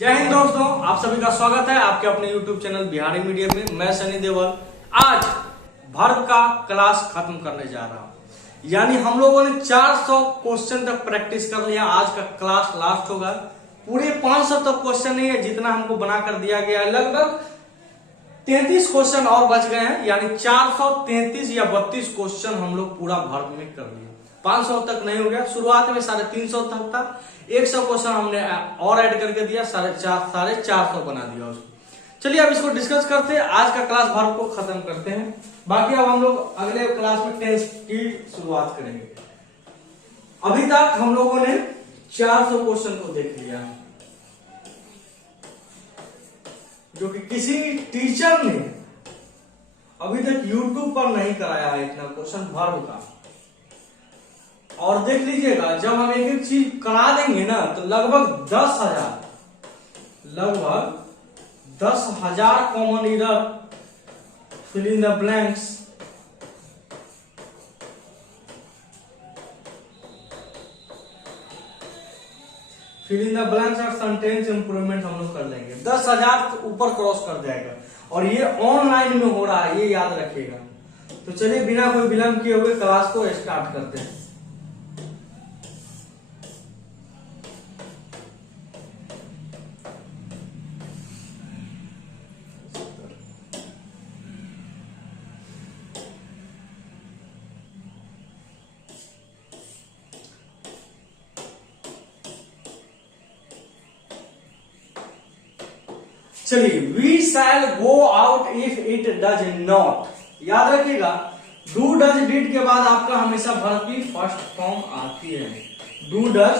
जय हिंद दोस्तों, आप सभी का स्वागत है आपके अपने YouTube चैनल बिहारी मीडियम में। मैं सनी देवल आज भारत का क्लास खत्म करने जा रहा हूं। यानी हम लोगों ने 400 क्वेश्चन तक प्रैक्टिस कर लिया। आज का क्लास लास्ट होगा। पूरे 500 तक क्वेश्चन नहीं है जितना हमको बना कर दिया गया है। लगभग 33 क्वेश्चन और बच गए हैं, यानी 433 या 32 क्वेश्चन हम लोग पूरा भारत में कर लिए। 500 तक नहीं हो गया, शुरुआत में 350 तक था। 100 क्वेश्चन हमने और ऐड करके दिया, 450 बना दिया उसको। चलिए अब इसको डिस्कस करते हैं। आज का क्लास भारत को खत्म करते हैं। बाकी अब हम लोग अगले क्लास में टेस्ट की शुरुआत करेंगे। अभी तक हम लोगों ने 400 क्वेश्चन को देख लिया, जो कि किसी टीचर ने अभी तक YouTube पर नहीं कराया है इतना क्वेश्चन भारत का। और देख लीजिएगा, जब हम एक एक चीज करा देंगे ना तो लगभग 10,000 common error, fill in the blanks, और सेंटेंस इंप्रूवमेंट हम लोग कर लेंगे। 10,000 ऊपर क्रॉस कर जाएगा और ये ऑनलाइन में हो रहा है, ये याद रखिएगा। तो चलिए बिना कोई विलंब किए हुए क्लास को स्टार्ट करते हैं। चलिए, we shall go out if it does not. याद रखिएगा, डू डज डिड के बाद आपका हमेशा वर्ब की फर्स्ट फॉर्म आती है। डू डज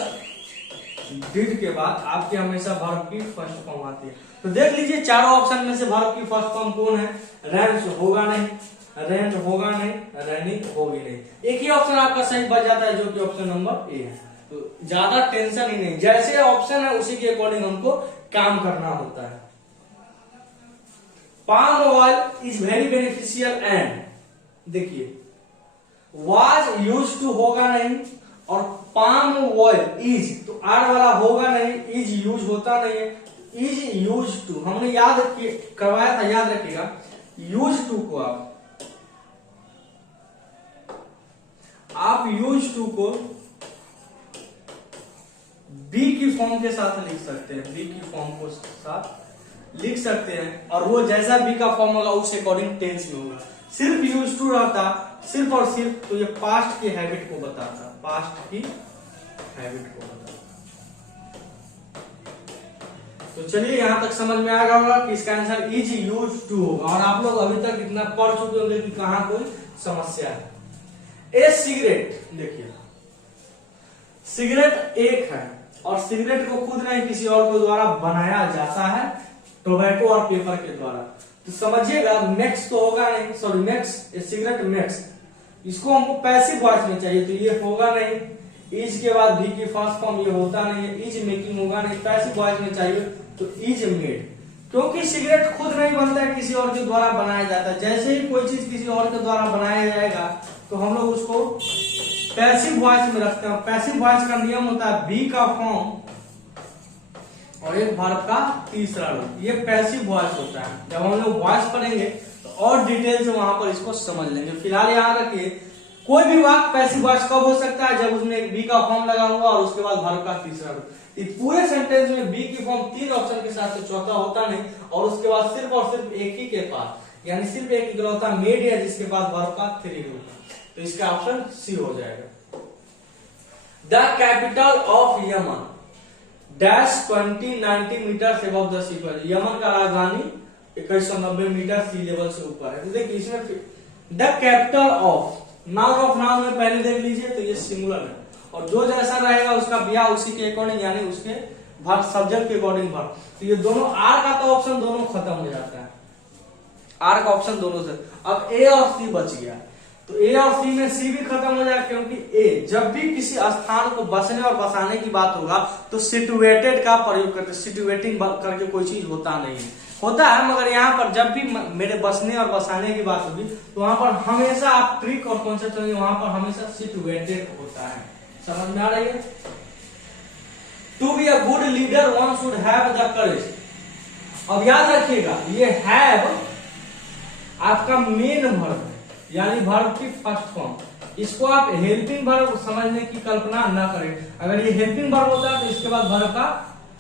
डिड के बाद आपके हमेशा वर्ब की फर्स्ट फॉर्म आती है। तो देख लीजिए, चारों ऑप्शन में से वर्ब की फर्स्ट फॉर्म कौन है? रैंस होगा नहीं, रेंट होगा नहीं, रनिंग होगी नहीं। एक ही ऑप्शन आपका सही बच जाता है, जो कि ऑप्शन नंबर ए है। तो ज्यादा टेंशन ही नहीं, जैसे ऑप्शन है उसी के अकॉर्डिंग हमको काम करना होता है। Palm oil is very beneficial and, देखिए वाज यूज टू होगा नहीं और पाम ऑयल इज, तो आर वाला होगा नहीं, इज यूज होता नहीं है। इज यूज टू हमने याद करवाया था, याद रखिएगा। यूज टू को आप यूज टू को बी की फॉर्म के साथ लिख सकते हैं, बी की फॉर्म को साथ लिख सकते हैं, और वो जैसा बी का फॉर्म होगा उस अकॉर्डिंग टेंस में होगा। सिर्फ यूज टू रहता सिर्फ और सिर्फ, तो ये पास्ट की हैबिट को बताता, पास्ट की हैबिट को बताता। तो चलिए यहां तक समझ में आ गया होगा कि इसका आंसर इज यूज टू होगा। और आप लोग अभी तक इतना पढ़ चुके होंगे कि कहां कोई समस्या है। ए सिगरेट, देखिए सिगरेट एक है और सिगरेट को खुद नहीं किसी और के द्वारा बनाया जाता है, टोबैको और पेपर के द्वारा। तो समझिएगा, मेक्स तो होगा नहीं, सॉरी मेक्स, सिगरेट मेक्स, इसको हमको पैसिव वॉइस में चाहिए, तो ये होगा नहीं। इज के बाद भी की फर्स्ट फॉर्म ये होता नहीं है, इज मेकिंग होगा नहीं, पैसिव वॉइस में चाहिए तो इज मेड। क्योंकि सिगरेट खुद नहीं बनता है, किसी और के द्वारा बनाया जाता है। जैसे ही कोई चीज किसी और के द्वारा बनाया जाएगा तो हम लोग उसको पैसिव वॉइस में रखते हैं। पैसिव वॉइस का नियम होता है बी का फॉर्म और एक वर्ब का तीसरा रूप, ये पैसिव वॉइस होता है। जब हम लोग वॉइस पढ़ेंगे तो और डिटेल से वहां पर इसको समझ लेंगे। फिलहाल याद रखिए, कोई भी वाक्य पैसिव वॉइस कब हो सकता है? जब उसमें एक बी का फॉर्म लगा हुआ और उसके बाद वर्ब का तीसरा रूप। इस पूरे सेंटेंस में बी की फॉर्म 3 ऑप्शन के साथ, चौथा होता नहीं, और उसके बाद सिर्फ और सिर्फ एक ही के पास, यानी सिर्फ एक इकलौता मेड है जिसके पास वर्ब का 3 रूप है। तो इसका ऑप्शन सी हो जाएगा। The capital of Yemen dash 2090 metre above the sea level. Yemen का राजधानी 2190 मीटर सी लेवल से ऊपर है। तो देखिए इसमें the capital of, noun of noun में पहले देख लीजिए तो ये सिंगुलर है, और जो जैसा रहेगा उसका बिया उसी के अकॉर्डिंग, यानी उसके वर्ब सब्जेक्ट के अकॉर्डिंग वर्ब। तो ये दोनों आर का तो ऑप्शन दोनों खत्म हो जाता है, आर का ऑप्शन दोनों से। अब ए और सी बच गया, तो ए और सी में सी भी खत्म हो जाएगा, क्योंकि ए जब भी किसी स्थान को बसने और बसाने की बात होगा तो सिटुएटेड का प्रयोग करते, सिटुएटिंग करके कोई चीज होता नहीं है, होता है, मगर यहाँ पर जब भी मेरे बसने और बसाने की बात होगी तो वहां पर हमेशा आप ट्रिक और कॉन्सेप्ट, वहां पर हमेशा सिटुएटेड होता है। समझ में आ रही है? To be a good leader one should have the courage. अब याद रखिएगा ये हैव आपका मेन वर्ब है, यानी वर्ब की फर्स्ट फॉर्म। इसको आप हेल्पिंग वर्ब समझने की कल्पना न करें। अगर ये हेल्पिंग वर्ब होता है तो इसके बाद वर्ब का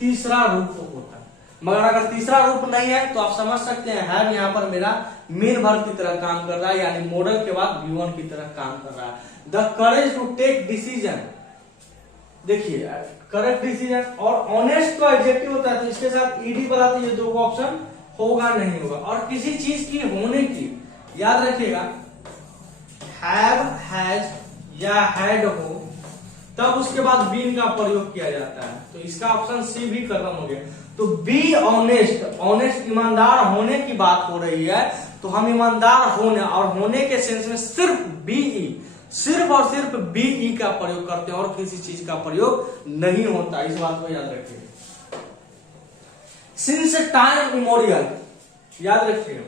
तीसरा रूप होता है, मगर अगर तीसरा रूप नहीं है तो आप समझ सकते हैं हैव यहाँ पर मेरा मेन वर्ब की तरह काम कर रहा है, यानी मॉडल के बाद V1 की तरह काम कर रहा है। The courage to take decision, देखिए करेक्ट डिसीजन और ऑनेस्ट तो एडजेक्टिव होता है, तो इसके साथ ईडी वाला तो ये दो ऑप्शन होगा नहीं होगा। और किसी चीज की होने की याद रखिएगा हैव, हैज या हैड हो तब उसके बाद बीन का प्रयोग किया जाता है, तो इसका ऑप्शन सी भी खत्म हो गया। तो बी ऑनेस्ट, ऑनेस्ट ईमानदार होने की बात हो रही है, तो हम ईमानदार होने और होने के सेंस में सिर्फ बीई, सिर्फ और सिर्फ बीई का प्रयोग करते हैं और किसी चीज का प्रयोग नहीं होता, इस बात को याद रखिए। सिंस टाइम इमोरियल, याद रखिएगा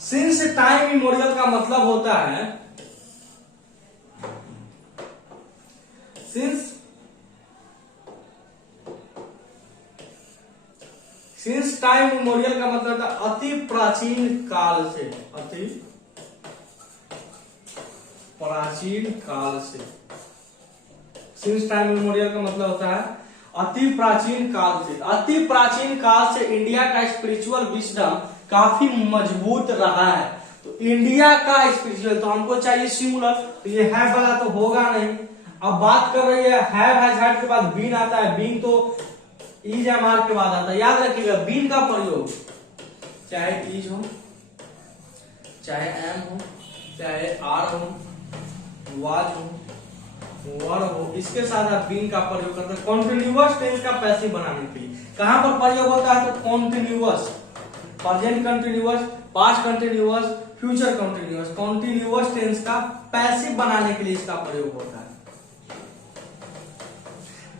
सिंस टाइम इमोरियल का मतलब होता है सिंस टाइम इमोरियल का मतलब था अति प्राचीन काल से, अति प्राचीन काल से। सिंस टाइम इमोरियल का मतलब होता है अति प्राचीन काल से। अति प्राचीन काल से इंडिया का स्पिरिचुअल विजडम काफी मजबूत रहा है। तो इंडिया का स्पिरिचुअल, तो हमको चाहिए सिंगुलर, तो ये हैव वाला तो होगा नहीं। अब बात कर रही है हैव, हैज, हैड के बाद बीन आता है, बीन तो इज एम आर के बाद आता है। याद रखिएगा बीन का प्रयोग चाहे इज हो, चाहे एम हो, चाहे आर हो, वाज हो, वर हो, इसके साथ आप बीन का प्रयोग करते हैं कॉन्टिन्यूअस टेंस का पैसिव बनाने के लिए। कहां पर प्रयोग होता है तो continuous, present continuous, past continuous, future continuous, continuous tense का पैसिव बनाने के लिए इसका प्रयोग होता है।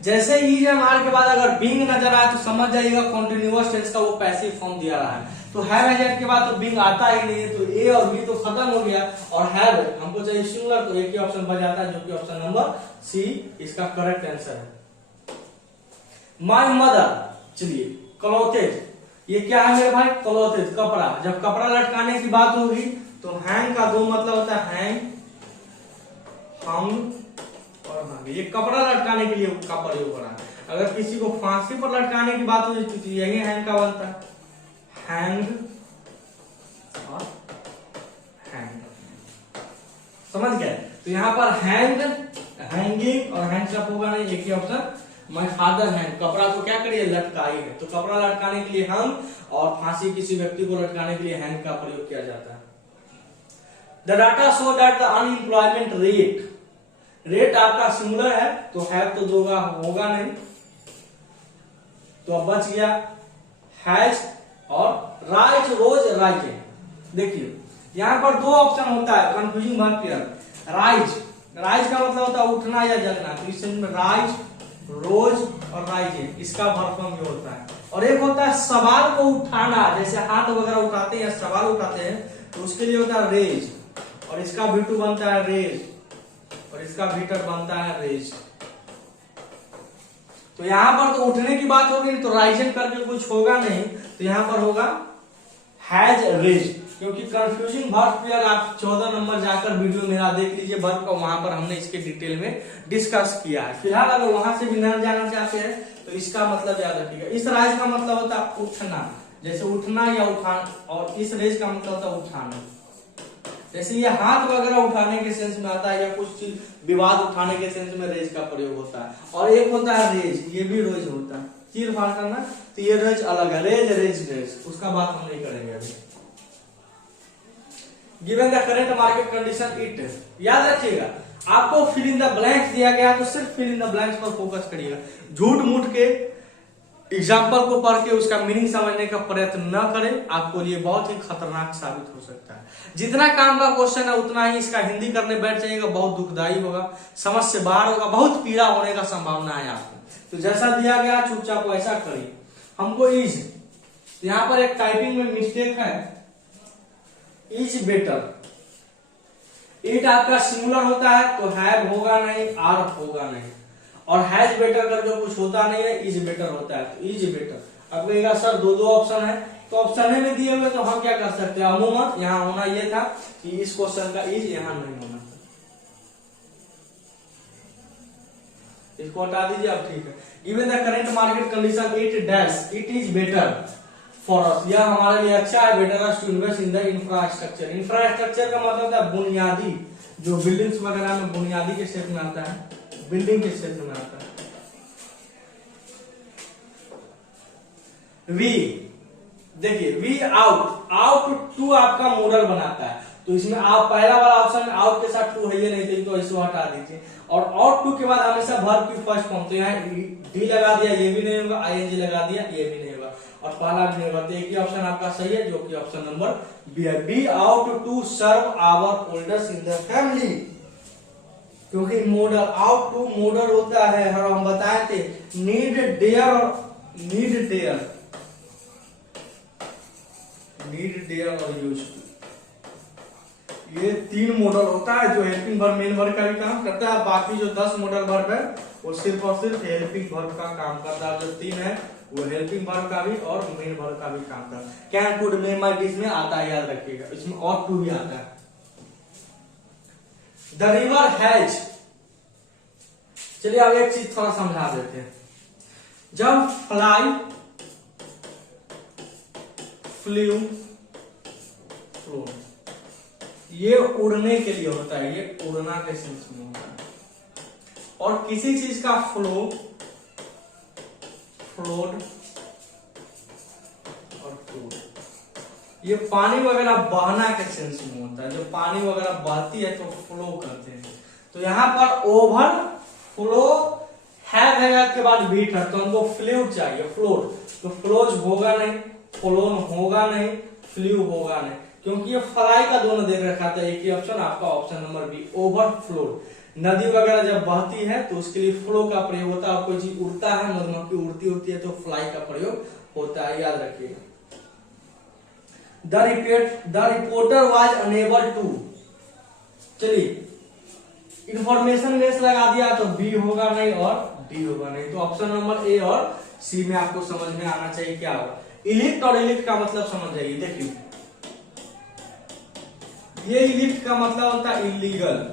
जैसे इज एम आर के बाद अगर बीइंग नजर आए तो समझ जाइएगा कॉन्टिन्यूअस टेंस का वो पैसिव फॉर्म दिया रहा है। तो हैव हैज के बाद तो बीइंग आता ही नहीं है, तो ए और बी तो खत्म हो गया और हैव हमको चाहिए सिंगुलर, तो एक ही ऑप्शन बच जाता है जो कि ऑप्शन नंबर सी इसका करेक्ट आंसर है। माय मदर, चलिए क्लोथेज, ये क्या है मेरे भाई क्लोथेज, कपड़ा। जब कपड़ा लटकाने की बात होगी तो हैंग का दो मतलब होता है हैंग, हम और भागे, ये कपड़ा लटकाने के लिए का प्रयोग हो रहा है। अगर किसी को फांसी पर लटकाने की बात हो तो यही हैंग का बनता है, हैंग और हैंग, समझ गए। तो यहाँ पर हैंग, हैंगिंग और हैंड्स अप होगा नहीं, एक ही ऑप्शन। माय फादर हैंग, कपड़ा को क्या करिए लटकाई है, तो कपड़ा लटकाने के लिए हम और फांसी किसी व्यक्ति को लटकाने के लिए हैंग का प्रयोग किया जाता है। The data show that the unemployment rate, rate आपका सिंगुलर है तो हैव तो दोगा होगा नहीं, तो अब बच गया हैज और राइज, रोज राइज। देखिए यहां पर दो ऑप्शन होता है confusing word pair. Rise, rise का मतलब होता है उठना या जगना, तो इस सेंस में राइज, रोज और राइज, इसका वर्ब फॉर्म ये होता है। और एक होता है सवाल को उठाना, जैसे हाथ वगैरह उठाते हैं या सवाल उठाते हैं, तो उसके लिए होता है रेज, और इसका V2 बनता है रेज और इसका भीतर बनता है रेज। तो यहां पर तो उठने की बात होगी तो राइजन करके कुछ होगा नहीं, तो यहां पर होगा हैज रेज, क्योंकि कंफ्यूजिंग वर्ब पेयर आप 14 नंबर जाकर वीडियो मेरा देख लीजिए वर्ब का, वहां पर हमने इसके डिटेल में डिस्कस किया है। फिलहाल अगर वहां से भी न जाना चाहते हैं तो इसका मतलब याद रखिएगा। इस राइज का मतलब होता है उठना, जैसे उठना या उठाना, और इस रेज का मतलब होता है उठाना, जैसे ये हाथ वगैरह उठाने के सेंस में आता है या कुछ चीज विवाद उठाने के सेंस में रेज का प्रयोग होता है। और एक होता है रेज, ये भी रेज होता है, चीर फाड़ करना, तो ये रेज अलग है, रेज रेज रेज, उसका बात हम नहीं करेंगे अभी। Given the current market condition it, याद रखिएगा आपको फिल इन द ब्लैंक्स दिया गया तो सिर्फ फिल इन द ब्लैंक्स पर फोकस करिएगा। झूठ मूठ के एग्जाम्पल को पढ़ के उसका मीनिंग समझने का प्रयत्न न करें, आपको लिए बहुत ही खतरनाक साबित हो सकता है। जितना काम का क्वेश्चन है उतना ही इसका हिंदी करने बैठ जाइएगा, बहुत दुखदायी होगा, समझ से बाहर होगा, बहुत पीड़ा होने का संभावना है आपको। तो जैसा दिया गया चुपचाप वैसा करिए। हमको इज, यहाँ पर एक टाइपिंग में मिस्टेक है, इज बेटर, इट आपका सिंगुलर होता है तो हैव होगा नहीं, आर होगा नहीं, और हैज बेटर करके कुछ होता नहीं है, इज बेटर होता है, तो इज बेटर। अब कहेगा सर दो दो ऑप्शन है, तो ऑप्शन में दिए हुए तो हम क्या कर सकते हैं, अमूमन यहाँ होना ये था कि इस क्वेश्चन का इज यहाँ नहीं होना था, इसको हटा दीजिए। अब ठीक है, given the current market condition it dash it is better for us, यह हमारे लिए अच्छा है, better us to invest in the infrastructure. Infrastructure का मतलब है बुनियादी, जो बिल्डिंग्स वगैरह में बुनियादी के शेप में आता है, बिल्डिंग के शेप में आता है। वी देखिए, वी आउट, आउट टू आपका मॉडल बनाता है, तो इसमें आप पहला वाला ऑप्शन में आउट के साथ टू है ये नहीं थे, तो इसको हटा दीजिए। और आउट टू के बाद हमेशा वर्ब की फर्स्ट फॉर्म, तो यहाँ डी लगा दिया, ये भी नहीं होगा, आईएनजी लगा दिया, ये भी नहीं होगा, और पहला भी नहीं होगा, तो एक ही ऑप्शन आपका सही है, जो कि ऑप्शन नंबर बी है। B ought to serve our olders in the family, क्योंकि मॉडल आउट टू मॉडल होता है, और हम बताए थे नीड डेयर और नीड डेयर, नीड डेयर और यूज टू, ये तीन मॉडल होता है जो हेल्पिंग वर्ब मेन वर्ब का भी काम करता है। बाकी जो 10 मॉडल वर्ब है वो सिर्फ और सिर्फ हेल्पिंग वर्ब का काम करता है, जो 3 है वो हेल्पिंग वर्ब का भी और मेन वर्ब का भी काम करता है। कैन कुड मे माइट इसमें आता है, याद रखिएगा, इसमें और टू भी आता है। द रिवर हैज, चलिए अब एक चीज थोड़ा समझा देते हैं। जब फ्लाई, फ्लू, फ्लो, ये उड़ने के लिए होता है, ये उड़ना के सेंस में होता है। और किसी चीज का फ्लो, फ्लोड और फ्लोड, ये पानी वगैरह बहना के सेंस में होता है, जब पानी वगैरह बहती है तो फ्लो करते हैं। तो यहां पर ओवर फ्लो है के बाद बीट है, तो हमको फ्लूड चाहिए, फ्लोड, तो फ्लोज होगा नहीं, फ्लोन होगा नहीं, फ्लू होगा नहीं, क्योंकि ये फ्लाई का दोनों देख रखा था। एक ही ऑप्शन आपका option number B, overflowed. नदी वगैरह जब बहती है तो उसके लिए फ्लो का प्रयोग होता है, और कोई चीज उड़ता है, मधुमक्खी उड़ती होती है तो फ्लाई का प्रयोग होता है, याद रखिएगा। The reporter was unable to, चलिए इंफॉर्मेशन लेस लगा दिया तो बी होगा नहीं और डी होगा नहीं, तो ऑप्शन नंबर ए और सी में आपको समझ में आना चाहिए क्या होगा। इलिक्ट और इलिक्ट का मतलब समझ जाइए, देखिए ये इलिक्ट का मतलब होता है इलीगल,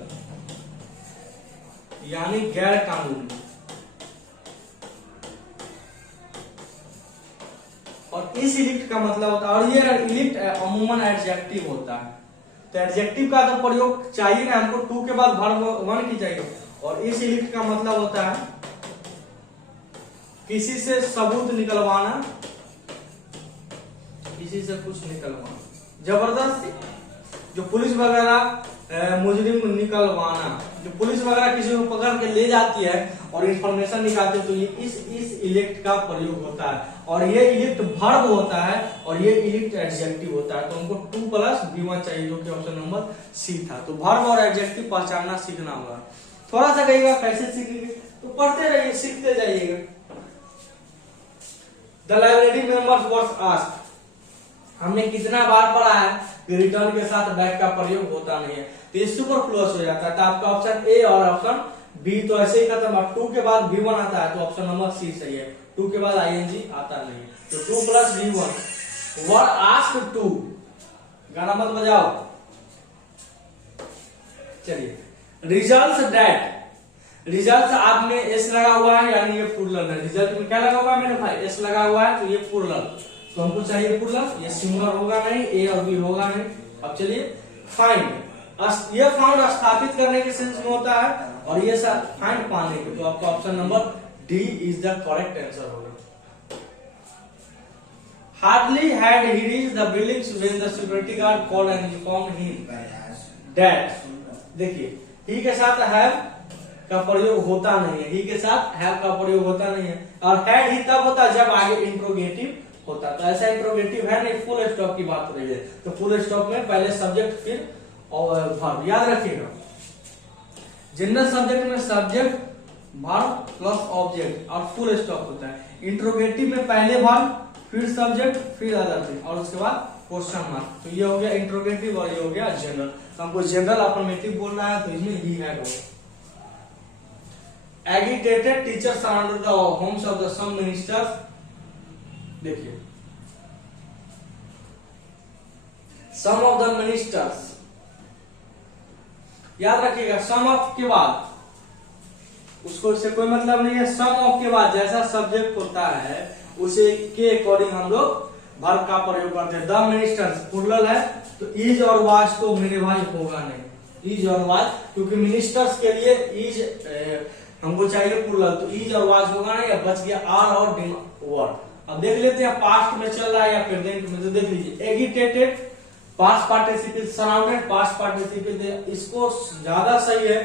यानी गैर कानूनी, और इस इलिक्ट का मतलब होता है, और ये इलिक्ट अमूमन एडजेक्टिव होता है, तो एडजेक्टिव का तो प्रयोग चाहिए ना हमको, टू के बाद वर्ब वन की चाहिए, और इस इलिक्ट का मतलब होता है किसी से सबूत निकलवाना, किसी से कुछ निकलवाना, जबरदस्ती, जो पुलिस वगैरह मुजरिम निकलवाना, जो पुलिस वगैरह किसी को पकड़ के ले जाती है और इंफॉर्मेशन निकालती है, तो ये इस इलेक्ट का प्रयोग होता है, और ये इलेक्ट वर्ब होता है और ये इलेक्ट एडजेक्टिव होता है। तो हमको 2+B1 चाहिए, जो कि ऑप्शन नंबर सी था। तो वर्ब और एडजेक्टिव पहचानना सीखना होगा। थोड़ा सा कहिएगा कैसे सीखेंगे, तो पढ़ते रहिए, सीखते जाइएगा। The library members were asked, हमने कितना बार पढ़ा है कि रिटर्न के साथ बैक का प्रयोग होता नहीं है, तो ये सुपरफ्लुअस हो जाता है। तो आपका ऑप्शन ए और ऑप्शन बी तो ऐसे ही खत्म। अब 2 के बाद B1 आता है तो ऑप्शन नंबर सी सही है। 2 के बाद आईएनजी आता नहीं है, तो 2+B1 वर आस्क्ड टू, गाना मत बजाओ। चलिए रिजल्ट्स दैट, रिजल्ट आपने एस लगा हुआ है, यानी ये प्लूरल है। रिजल्ट में क्या लगा हुआ है मेरे भाई, एस लगा हुआ है, तो ये प्लूरल, तो हमको चाहिए प्लूरल, ये सिंगुलर होगा नहीं, ए और बी होगा नहीं। अब चलिए फाइंड, ये फाउंड स्थापित करने के सेंस में होता है, और ये फाइंड पाने के, तो आपका option number D is the correct answer होगा। Hardly had he reached the buildings when the security guard called and informed him that, देखिए ही के साथ हैव का प्रयोग होता नहीं है, ही के साथ हैव का प्रयोग होता नहीं है, और हैड ही तब होता है जब आगे इंट्रोगेटिव होता, तो ऐसा इंट्रोगेटिव है नहीं, फुल स्टॉप की बात हो रही है, तो फुल स्टॉप में पहले सब्जेक्ट फिर वर्ब, याद रखिएगा। जनरल सब्जेक्ट में सब्जेक्ट वर्ब प्लस ऑब्जेक्ट और फुल स्टॉप होता है। इंट्रोगेटिव में पहले वर्ब फिर सब्जेक्ट फिर अदर थिंग और उसके बाद क्वेश्चन मार्क, तो ये हो गया इंट्रोगेटिव और ये हो गया जनरल। तो हमको जनरल अफर्मेटिव बोलना है, तो इसमें ही है वो। Agitated teacher surrounded the homes of the some ministers. देखिए सम ऑफ द मिनिस्टर्स, याद रखिएगा सम ऑफ के बाद उसको इससे कोई मतलब नहीं है। सम ऑफ के बाद जैसा सब्जेक्ट होता है उसे के अकॉर्डिंग हम लोग वर्ब का प्रयोग करते हैं। द मिनिस्टर्स प्लुरल है तो इज और वाज तो मेरे भाई होगा नहीं, इज और वाज, क्योंकि मिनिस्टर्स के लिए इज हमको चाहिए प्लुरल, तो इज और वाज होगा नहीं। अब बच गया आर और वर्ड। अब देख लेते हैं पास्ट में चल रहा है या प्रेजेंट में, तो देख लीजिए agitated past participle, surrounded past participle. इसको ज्यादा सही है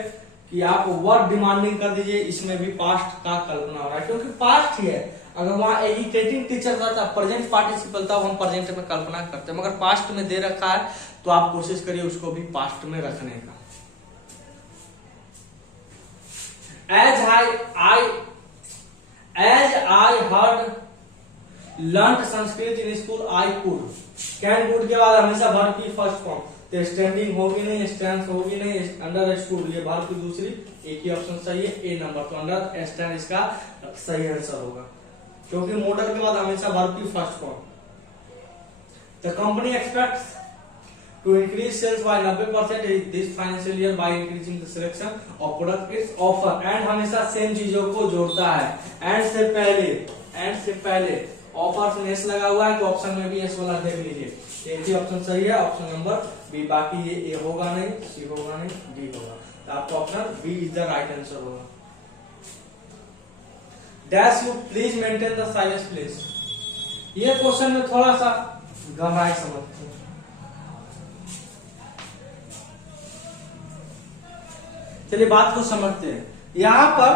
कि आप वर्ड डिमांडिंग कर दीजिए, इसमें भी पास्ट का कल्पना हो रहा है क्योंकि पास्ट ही है। अगर वहां एगिटेटिंग टीचर रहता प्रेजेंट पार्टिसिपल था, हम प्रेजेंट में कल्पना करते हैं, मगर पास्ट में दे रखा है तो आप कोशिश करिए उसको भी पास्ट में रखने का। As I heard learn Sanskrit in school I could. Can could के बाद हमेशा वर्ब की फर्स्ट फॉर्म, तो स्टैंडिंग होगी नहीं, स्टैंड होगी नहीं, अंडरस्टूड ये वर्ब की दूसरी, एक ही ऑप्शन सही है ए नंबर, तो अंडरस्टैंड इसका सही आंसर होगा क्योंकि मॉडल के बाद हमेशा वर्ब की first form. The company expects to increase sales by 90% this financial year by increasing the selection of product its offer. And हमेशा सेम चीजों को जोड़ता है, एंड से पहले ऑफर में एस लगा हुआ है तो ऑप्शन में भी एस वाला देख लीजिए, एक ही ऑप्शन सही है, ऑप्शन नंबर बी। बाकी ये ए होगा नहीं, सी होगा नहीं, डी होगा, तो आपका option B is the right answer होगा। Dash you please maintain the silence please. ये क्वेश्चन में थोड़ा सा गहराई समझते हैं। चलिए बात को समझते हैं। यहाँ पर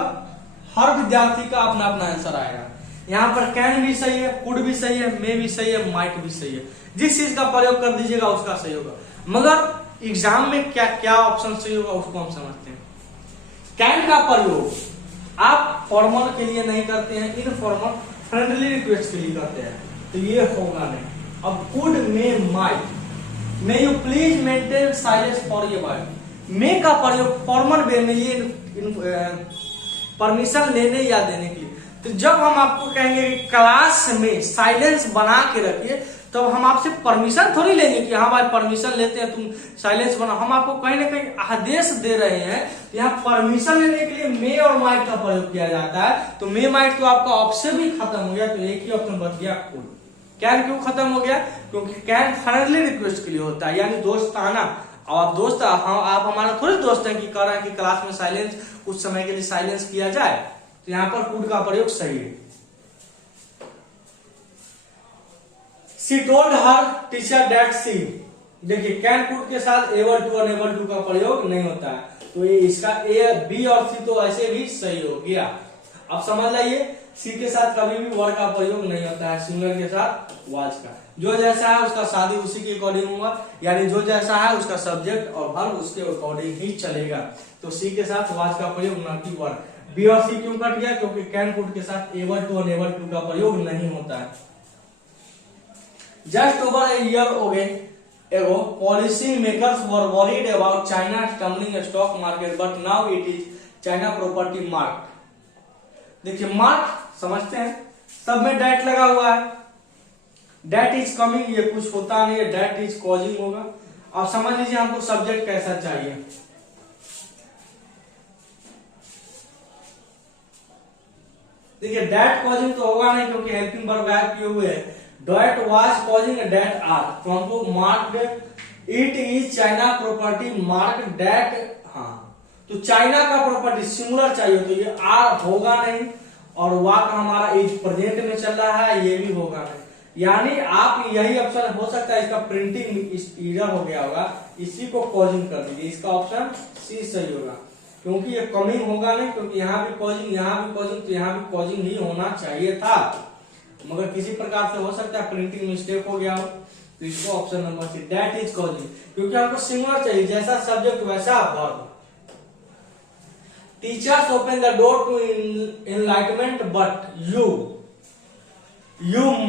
हर विद्यार्थी का अपना अपना आंसर आएगा। यहाँ पर कैन भी सही है, कुड भी सही है, मे भी सही है, माइट भी सही है। जिस चीज का प्रयोग कर दीजिएगा उसका सही होगा, मगर एग्जाम में क्या क्या ऑप्शन सही होगा उसको हम समझते हैं। कैन का प्रयोग आप फॉर्मल के लिए नहीं करते हैं, इनफॉर्मल फ्रेंडली रिक्वेस्ट के लिए करते हैं, तो ये होगा नहीं। अब could, may, might, may you please maintain silence for your wife. May का प्रयोग फॉर्मल वे में ये परमिशन लेने या देने के लिए। तो जब हम आपको कहेंगे कि क्लास में साइलेंस बना के रखिए, तो हम आपसे परमिशन थोड़ी लेंगे कि हाँ भाई परमिशन लेते हैं तुम साइलेंस बना। हम आपको कहीं ना कहीं आदेश दे रहे हैं। यहाँ परमिशन लेने के लिए मे और माइट का प्रयोग किया जाता है, तो मे माइट तो आपका ऑप्शन भी खत्म हो गया, तो एक ही ऑप्शन बच गया कुड। कैन क्यों खत्म हो गया? क्योंकि कैन फ्रेंडली रिक्वेस्ट के लिए होता है, यानी दोस्ताना। और आप दोस्त, आप हमारा थोड़े दोस्त हैं कि कह रहे हैं कि क्लास में साइलेंस कुछ समय के लिए साइलेंस किया जाए, तो यहाँ पर कुड का प्रयोग सही है। She told her teacher that she. देखिए कैन कुड के साथ एबल टू अनएबल टू का प्रयोग नहीं होता है, तो ये इसका ए, बी और सी तो ऐसे भी सही हो गया। अब समझ लाइए, सी के साथ कभी भी वर्ड का प्रयोग नहीं होता है, सिंगुलर के साथ वाज का। जो जैसा है उसका शादी उसी के अकॉर्डिंग होगा, यानी जो जैसा है उसका सब्जेक्ट और वर्ब उसके अकॉर्डिंग ही चलेगा। तो सी के साथ वाज का प्रयोग न कि वर्ड। बी और सी क्यों कट गया? क्योंकि कैन कुड के साथ एबल टू अनएबल टू का प्रयोग नहीं होता है। Just over a year ago, policy makers were worried about China stumbling a stock market, but now it is China property market. देखिए मार्क समझते हैं, सब में डेट लगा हुआ है। डेट इज कमिंग, ये कुछ होता नहीं है, डेट इज कॉजिंग होगा। अब समझ लीजिए हमको सब्जेक्ट कैसा चाहिए। देखिए डेट कॉजिंग तो होगा नहीं क्योंकि हेल्पिंग वर्ब ऐड किए हुए है। That was causing that are from to marked it is China property marked that। हाँ, तो चाइना का प्रॉपर्टी सिंगुलर चाहिए, तो ये आर होगा नहीं, और वाक हमारा इज प्रेजेंट में चल रहा है, ये भी होगा नहीं। यानी आप यही ऑप्शन हो सकता है, इसका प्रिंटिंग इधर हो गया होगा, इसी को कॉजिंग कर दीजिए, इसका ऑप्शन सी सही होगा। क्योंकि ये कमिंग होगा नहीं, क्योंकि यहाँ भी कॉजिंग, यहाँ भी कॉजिंग, तो यहाँ भी कॉजिंग ही होना चाहिए था, मगर किसी प्रकार से हो सकता है प्रिंटिंग मिस्टेक हो गया हो, तो इसको option number C that is causing. क्योंकि हमको सिंगुलर चाहिए, जैसा सब्जेक्ट वैसा verb. Teachers open the door to enlightenment but you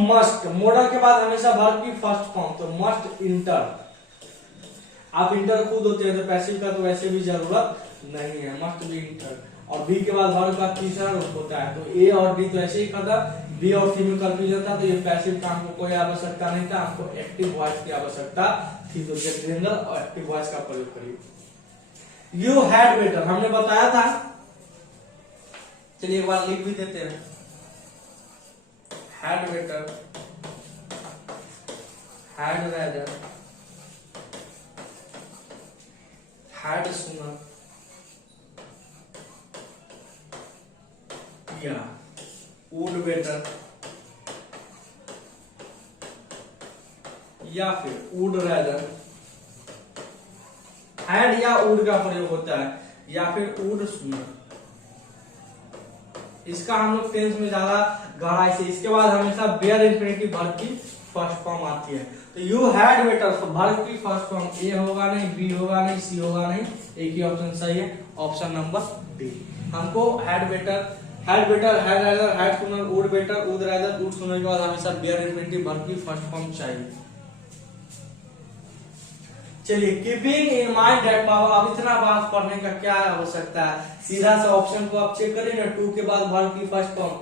must. Modal के बाद हमेशा वर्ब की फर्स्ट फॉर्म, तो मस्ट इंटर। आप इंटर खुद होते हैं, तो पैसिव का तो वैसे भी जरूरत नहीं है, मस्ट बी इंटर। और बी के बाद वर्ब का तीसरा रूप होता है। तो ए और बी तो ऐसे ही करता, बी और सी में कंफ्यूजन था, तो ये पैसिव काम को कोई आवश्यकता नहीं था, हमको एक्टिव वॉइस की आवश्यकता थी, तो गेट जनरल और एक्टिव वॉइस का प्रयोग करिए। यू हैड बेटर हमने बताया था, चलिए एक बार लिख भी देते हैं। Had better, had rather, had sooner, या वुड बेटर, या फिर वुड रेदर। हैड या वुड का प्रयोग होता है, या फिर वुड सूनर। इसका हम लोग टेंस में ज्यादा गहराई से, इसके बाद हमेशा बेयर इंफिनिटिव वर्ब की फर्स्ट फॉर्म आती है। तो यू हैड बेटर वर्ब की फर्स्ट फॉर्म ए होगा नहीं, बी होगा नहीं, सी होगा नहीं, एक ही ऑप्शन सही है, ऑप्शन नंबर डी। हमको had better, had rather, had sooner, would better, would rather, would sooner के बाद हमेशा बेयर इंफिनिटिव वर्ब की फर्स्ट फॉर्म चाहिए। चलिए keeping in mind that power, अब इतना बात पढ़ने का क्या आवश्यकता है, सीधा सा ऑप्शन को आप चेक करें ना, टू के बाद वर्ब की फर्स्ट फॉर्म,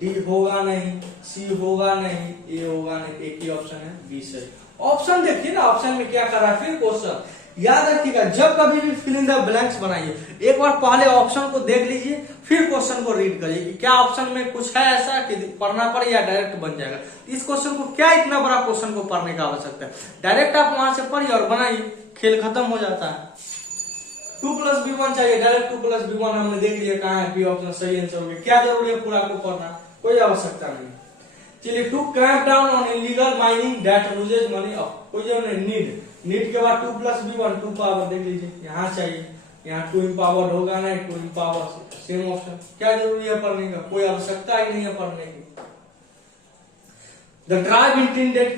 डी होगा नहीं, सी होगा नहीं, ए होगा नहीं, एक ही ऑप्शन है बी सही। ऑप्शन देखिए ना, ऑप्शन में क्या कर रहा है, फिर क्वेश्चन याद रखिएगा, जब कभी भी फिल इन द ब्लैंक्स बनाइए, एक बार पहले ऑप्शन को देख लीजिए, फिर क्वेश्चन को रीड करिए कि क्या ऑप्शन में कुछ है ऐसा कि पढ़ना पड़े या डायरेक्ट बन जाएगा। इस क्वेश्चन को क्या इतना बड़ा क्वेश्चन को पढ़ने का आवश्यकता है, डायरेक्ट आप वहां से पढ़िए और बनाइए, खेल खत्म हो जाता है। 2+B1 चाहिए, डायरेक्ट 2+B1 हमने देख लिया कहाँ है, बी ऑप्शन सही आंसर होगा, क्या जरूरी है पूरा को पढ़ना, कोई आवश्यकता नहीं। चलिए to cramp down on illegal mining that loses money up, कोई जो नीड, नीड के बाद 2+B1 2 पावर देख लीजिए, यहाँ चाहिए, यहाँ 2 पावर होगा नहीं, 2 पावर सेम ऑप्शन, क्या जरूरी है पढ़ने का, कोई आवश्यकता ही नहीं है पढ़ने की। द ड्राइव इंटेंडेड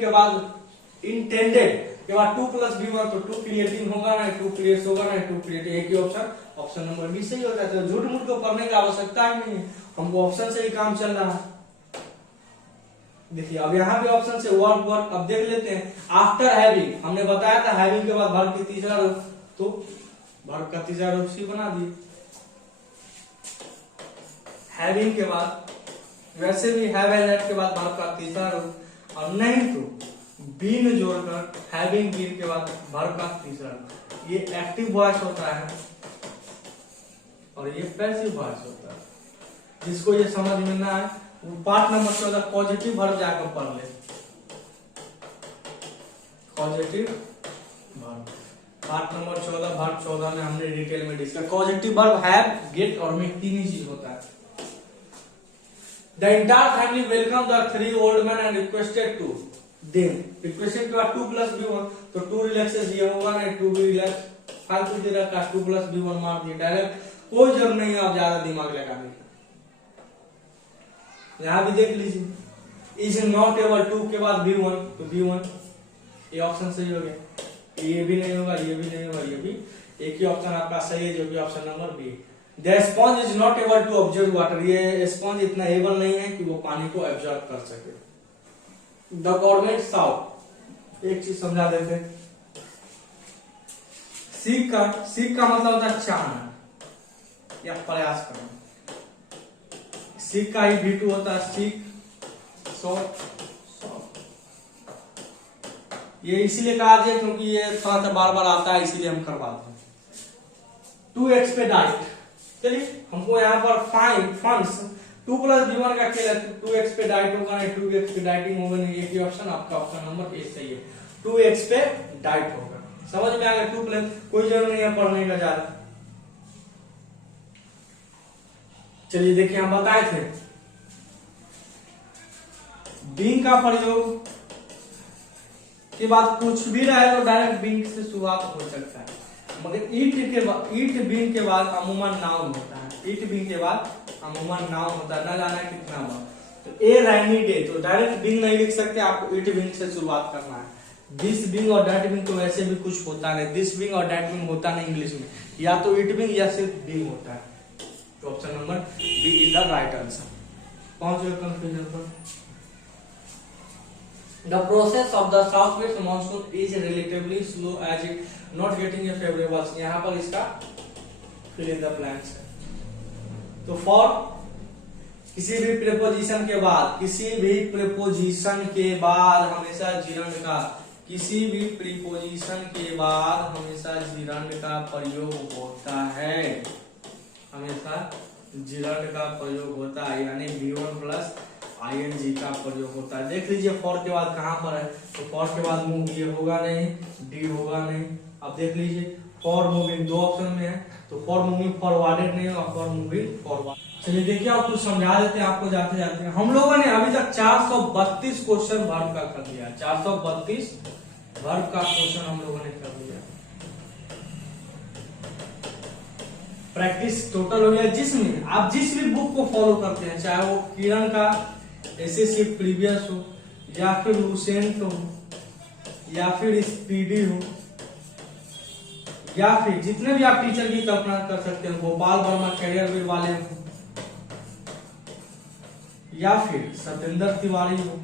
के बाद इंटेंडेड के बाद 2+B1 तो 2 क्रिएटिंग होगा ना, 2 क्रिएट्स होगा ना, 2 क्रिएट, एक ही ऑप्शन, ऑप्शन नंबर बी सही हो जाता है। झूठ मूठ को पढ़ने की आवश्यकता ही नहीं है, हमको ऑप्शन से ही काम चल रहा है। देखिए अब यहाँ भी ऑप्शन से वर्ब वर्ब, अब देख लेते हैं। आफ्टर हैविंग हमने बताया था, हैविंग के बाद वर्ब की तीसरा रूप, तो वर्ब का तीसरा रूप सी बना दिए। हैविंग के बाद वैसे भी हैव हैड के बाद वर्ब का तीसरा रूप, और नहीं तो बीन जोड़कर हैविंग बीन के बाद वर्ब का तीसरा रूप, ये एक्टिव वॉइस होता है और ये पैसिव वॉइस होता है। जिसको ये समझ में ना आए वो पार्ट नंबर 14 पॉजिटिव वर्ब जाकर पढ़ ले, positive verb part number 14 verb 14 में हमने डिटेल में discuss. Positive verb have, get और मेक, तीन ही चीज होता है। The entire family welcome the 3 old man and requested to them, requested के बाद 2+B1 तो 2 रिलैक्सेस ये होगा ना, 2 भी रिलैक्स फालतू दे रखा, 2+B1 मार दिए डायरेक्ट, कोई जरूरत नहीं है आप ज्यादा दिमाग लगाने की। यहां भी देख लीजिए, इज नॉट एबल, 2 के बाद B1 तो B1, ये ऑप्शन सही हो गया, ये भी नहीं होगा, ये भी नहीं होगा, ये भी, एक ही ऑप्शन आपका सही है जो कि option number B. The sponge is not able to observe water, ये स्पॉन्ज इतना एबल नहीं है कि वो पानी को ऑब्जर्व कर सके। द गवर्नमेंट साउथ, एक चीज समझा देते, सीख का मतलब होता है चाहना या प्रयास करना, सीख का ही V2 होता है, सीख सॉट, ये इसीलिए कहा गया क्योंकि ये थोड़ा सा बार बार आता है, इसीलिए हम करवाते हैं। टू एक्सपेडाइट, चलिए हमको यहाँ पर फाइन फंड्स 2+B1 का खेल है, 2 एक्सपेडाइट होगा नहीं, 2 एक्सपेडाइटिंग होगा नहीं, एक ही ऑप्शन आपका ऑप्शन नंबर ए सही है, 2 एक्सपेडाइट होगा। समझ में आ गया, 2+, कोई जरूरत नहीं है पढ़ने का ज्यादा। चलिए देखिए हम बताए थे बीइंग का प्रयोग के बाद कुछ भी रहे तो डायरेक्ट बीइंग से शुरुआत हो सकता है, मगर ईट बीइंग के बाद अमूमन नाउन होता है, ईट बीइंग के बाद अमूमन नाउन होता है, ना जाना कितना बार। तो ए रैनी डे तो डायरेक्ट बीइंग नहीं लिख सकते, आपको ईट बीइंग से शुरुआत करना है। दिस बीइंग और दैट बीइंग तो वैसे भी कुछ होता नहीं, दिस बीइंग और दैट बीइंग होता नहीं इंग्लिश में, या तो ईट बीइंग या सिर्फ बीइंग होता है। तो option number B is the right answer. पहुंच गए कंफ्यूजन पर। The process of the southwest monsoon is relatively slow as it not getting a favorable, यहाँ पर इसका फिल इन द ब्लैंक्स। तो फॉर किसी भी प्रीपोजिशन के बाद, किसी भी प्रीपोजिशन के बाद हमेशा जिरंड का, किसी भी प्रीपोजिशन के बाद हमेशा जिरंड का प्रयोग होता है, हमेशा जिरंड का प्रयोग होता है, यानी V1 प्लस ING का प्रयोग होता है। देख लीजिए फॉर के बाद कहां पर है, तो फॉर के बाद मूव ये होगा नहीं, डी होगा नहीं। अब देख लीजिए फॉर मूविंग दो ऑप्शन में है, तो फॉर मूविंग फॉरवर्डेड नहीं होगा, फॉर मूविंग फॉरवर्ड। चलिए देखिए आप कुछ समझा देते हैं आपको जाते जाते। हम लोगों ने अभी तक 432 क्वेश्चन वर्ब का कर लिया, 432 वर्ब का क्वेश्चन हम लोगों ने कर लिया। प्रैक्टिस टोटल हो गया, जिसमें आप जिस भी बुक को फॉलो करते हैं, चाहे वो किरण का एसएससी प्रीवियस हो, या फिर लुसेंट हो, या फिर स्पीडी हो, या फिर जितने भी आप टीचर की कल्पना कर सकते हैं, गोपाल वर्मा कैरियर बिल वाले हो, या फिर सतेंद्र तिवारी हो,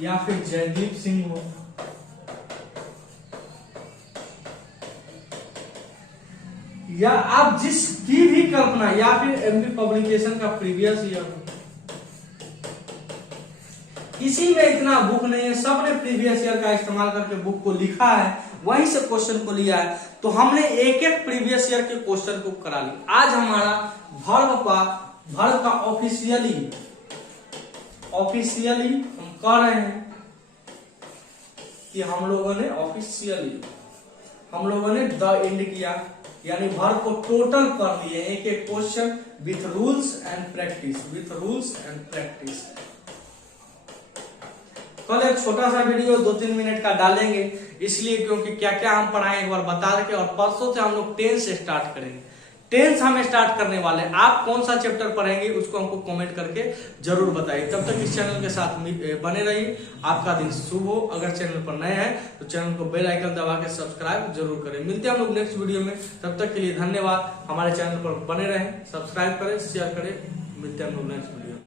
या फिर जयदीप सिंह हो, या आप जिसकी भी कल्पना, या फिर एमपी पब्लिकेशन का प्रीवियस ईयर हो, किसी में इतना बुक नहीं है, सबने प्रीवियस ईयर का इस्तेमाल करके बुक को लिखा है, वहीं से क्वेश्चन को लिया है। तो हमने एक एक प्रीवियस ईयर के क्वेश्चन को करा लिया। आज हमारा वर्ब का ऑफिशियली हम कह रहे हैं कि हम लोगों ने द एंड किया, यानी वर्ब को टोटल कर लिए एक एक question with rules and practice. कल एक छोटा सा वीडियो 2-3 मिनट का डालेंगे, इसलिए क्योंकि क्या क्या हम पढ़ाएं एक बार बता रहे, और परसों से हम लोग टेंस स्टार्ट करेंगे। टेंस हम स्टार्ट करने वाले हैं। आप कौन सा चैप्टर पढ़ेंगे उसको हमको कमेंट करके जरूर बताइए। तब तक इस चैनल के साथ बने रहिए। आपका दिन शुभ हो। अगर चैनल पर नए हैं तो चैनल को बेल आइकन दबा के सब्सक्राइब जरूर करें। मिलते हैं हम लोग नेक्स्ट वीडियो में, तब तक के लिए धन्यवाद। हमारे चैनल पर बने रहें, सब्सक्राइब करें, शेयर करें। मिलते हैं हम लोग नेक्स्ट वीडियो।